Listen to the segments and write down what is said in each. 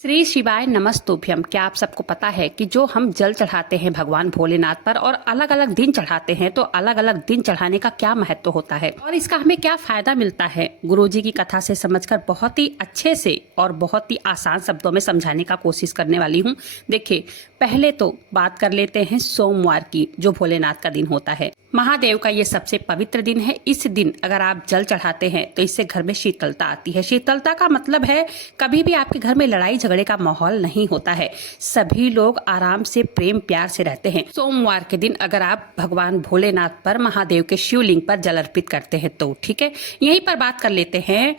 श्री शिवाय नमस्तुभ्यम। क्या आप सबको पता है कि जो हम जल चढ़ाते हैं भगवान भोलेनाथ पर और अलग अलग दिन चढ़ाते हैं तो अलग अलग दिन चढ़ाने का क्या महत्व होता है और इसका हमें क्या फायदा मिलता है, गुरुजी की कथा से समझकर बहुत ही अच्छे से और बहुत ही आसान शब्दों में समझाने का कोशिश करने वाली हूँ। देखिए, पहले तो बात कर लेते हैं सोमवार की, जो भोलेनाथ का दिन होता है। महादेव का ये सबसे पवित्र दिन है। इस दिन अगर आप जल चढ़ाते हैं तो इससे घर में शीतलता आती है। शीतलता का मतलब है कभी भी आपके घर में लड़ाई झगड़े का माहौल नहीं होता है, सभी लोग आराम से प्रेम प्यार से रहते हैं। सोमवार के दिन अगर आप भगवान भोलेनाथ पर, महादेव के शिवलिंग पर जल अर्पित करते हैं तो ठीक है। यहीं पर बात कर लेते हैं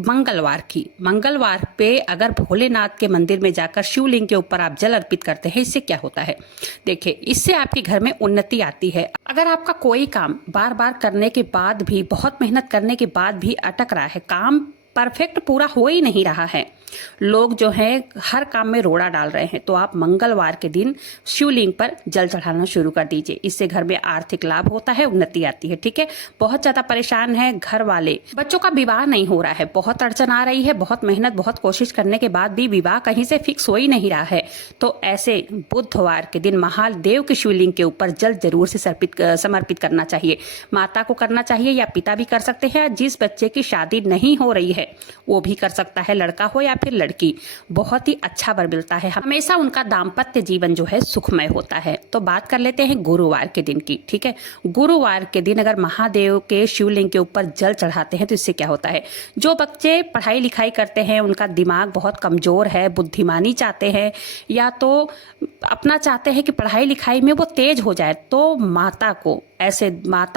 मंगलवार की। मंगलवार पे अगर भोलेनाथ के मंदिर में जाकर शिवलिंग के ऊपर आप जल अर्पित करते हैं, इससे क्या होता है? देखिए, इससे आपके घर में उन्नति आती है। अगर आपका कोई काम बार बार करने के बाद भी, बहुत मेहनत करने के बाद भी अटक रहा है, काम परफेक्ट पूरा हो ही नहीं रहा है, लोग जो है हर काम में रोड़ा डाल रहे हैं, तो आप मंगलवार के दिन शिवलिंग पर जल चढ़ाना शुरू कर दीजिए। इससे घर में आर्थिक लाभ होता है, उन्नति आती है। ठीक है। बहुत ज्यादा परेशान है घर वाले, बच्चों का विवाह नहीं हो रहा है, बहुत अड़चन आ रही है, बहुत मेहनत बहुत कोशिश करने के बाद भी विवाह कहीं से फिक्स हो ही नहीं रहा है, तो ऐसे बुधवार के दिन महादेव के शिवलिंग के ऊपर जल जरूर से समर्पित करना चाहिए। माता को करना चाहिए या पिता भी कर सकते हैं। जिस बच्चे की शादी नहीं हो रही है वो भी कर सकता है, लड़का हो या फिर लड़की। बहुत ही अच्छा वर मिलता है, हमेशा उनका दाम्पत्य जीवन जो है सुखमय होता है। तो बात कर लेते हैं गुरुवार के दिन की। ठीक है। गुरुवार के दिन अगर महादेव के शिवलिंग के ऊपर जल चढ़ाते हैं तो इससे क्या होता है? जो बच्चे पढ़ाई लिखाई करते हैं, उनका दिमाग बहुत कमजोर है, बुद्धिमानी चाहते हैं या तो अपना चाहते हैं कि पढ़ाई लिखाई में वो तेज हो जाए, तो माता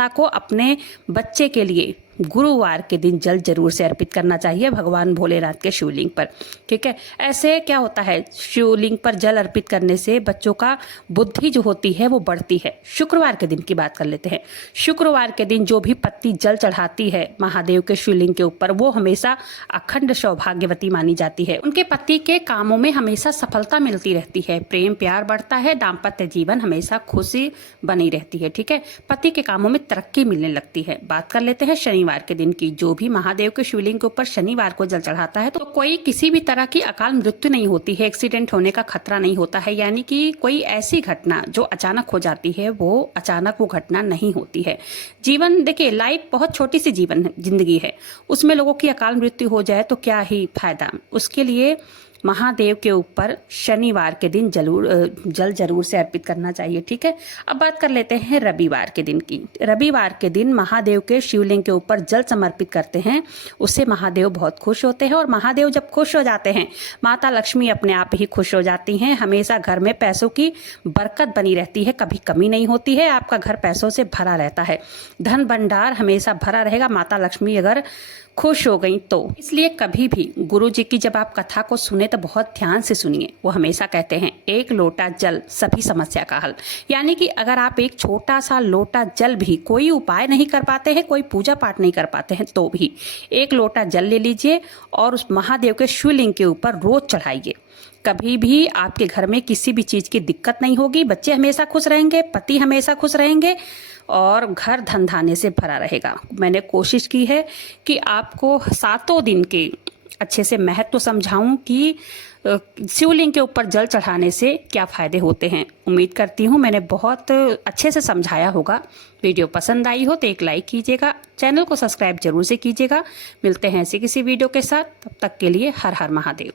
को अपने बच्चे के लिए गुरुवार के दिन जल जरूर से अर्पित करना चाहिए भगवान भोलेनाथ के शिवलिंग पर। ठीक है। ऐसे क्या होता है, शिवलिंग पर जल अर्पित करने से बच्चों का बुद्धि जो होती है वो बढ़ती है। शुक्रवार के दिन की बात कर लेते हैं। शुक्रवार के दिन जो भी पत्नी जल चढ़ाती है महादेव के शिवलिंग के ऊपर, वो हमेशा अखंड सौभाग्यवती मानी जाती है। उनके पति के कामों में हमेशा सफलता मिलती रहती है, प्रेम प्यार बढ़ता है, दाम्पत्य जीवन हमेशा खुशी बनी रहती है। ठीक है। पति के कामों में तरक्की मिलने लगती है। बात कर लेते हैं शनिवार के दिन की। जो भी महादेव के शिवलिंग के ऊपर शनिवार को जल चढ़ाता है तो कोई किसी भी तरह की अकाल मृत्यु नहीं होती है, एक्सीडेंट होने का खतरा नहीं होता है, यानी कि कोई ऐसी घटना जो अचानक हो जाती है वो घटना नहीं होती है। जीवन, देखिए, लाइफ बहुत छोटी सी जिंदगी है, उसमें लोगों की अकाल मृत्यु हो जाए तो क्या ही फायदा। उसके लिए महादेव के ऊपर शनिवार के दिन जल जरूर से अर्पित करना चाहिए। ठीक है। अब बात कर लेते हैं रविवार के दिन की। रविवार के दिन महादेव के शिवलिंग के ऊपर जल समर्पित करते हैं, उससे महादेव बहुत खुश होते हैं और महादेव जब खुश हो जाते हैं, माता लक्ष्मी अपने आप ही खुश हो जाती हैं। हमेशा घर में पैसों की बरकत बनी रहती है, कभी कमी नहीं होती है, आपका घर पैसों से भरा रहता है, धन भंडार हमेशा भरा रहेगा। माता लक्ष्मी अगर खुश हो गई तो इसलिए कभी भी गुरु जी की जब आप कथा को सुने तो बहुत ध्यान से सुनिए। वो हमेशा कहते हैं एक लोटा जल सभी समस्या का हल, यानी कि अगर आप एक छोटा सा लोटा जल भी, कोई उपाय नहीं कर पाते हैं, कोई पूजा पाठ नहीं कर पाते हैं, तो भी एक लोटा जल ले लीजिए और उस महादेव के शिवलिंग के ऊपर रोज चढ़ाइए। कभी भी आपके घर में किसी भी चीज की दिक्कत नहीं होगी, बच्चे हमेशा खुश रहेंगे, पति हमेशा खुश रहेंगे और घर धन धान्य से भरा रहेगा। मैंने कोशिश की है कि आपको 7 दिन के अच्छे से महत्व समझाऊं कि शिवलिंग के ऊपर जल चढ़ाने से क्या फायदे होते हैं। उम्मीद करती हूँ मैंने बहुत अच्छे से समझाया होगा। वीडियो पसंद आई हो तो एक लाइक कीजिएगा, चैनल को सब्सक्राइब जरूर से कीजिएगा। मिलते हैं ऐसे किसी वीडियो के साथ, तब तक के लिए हर हर महादेव।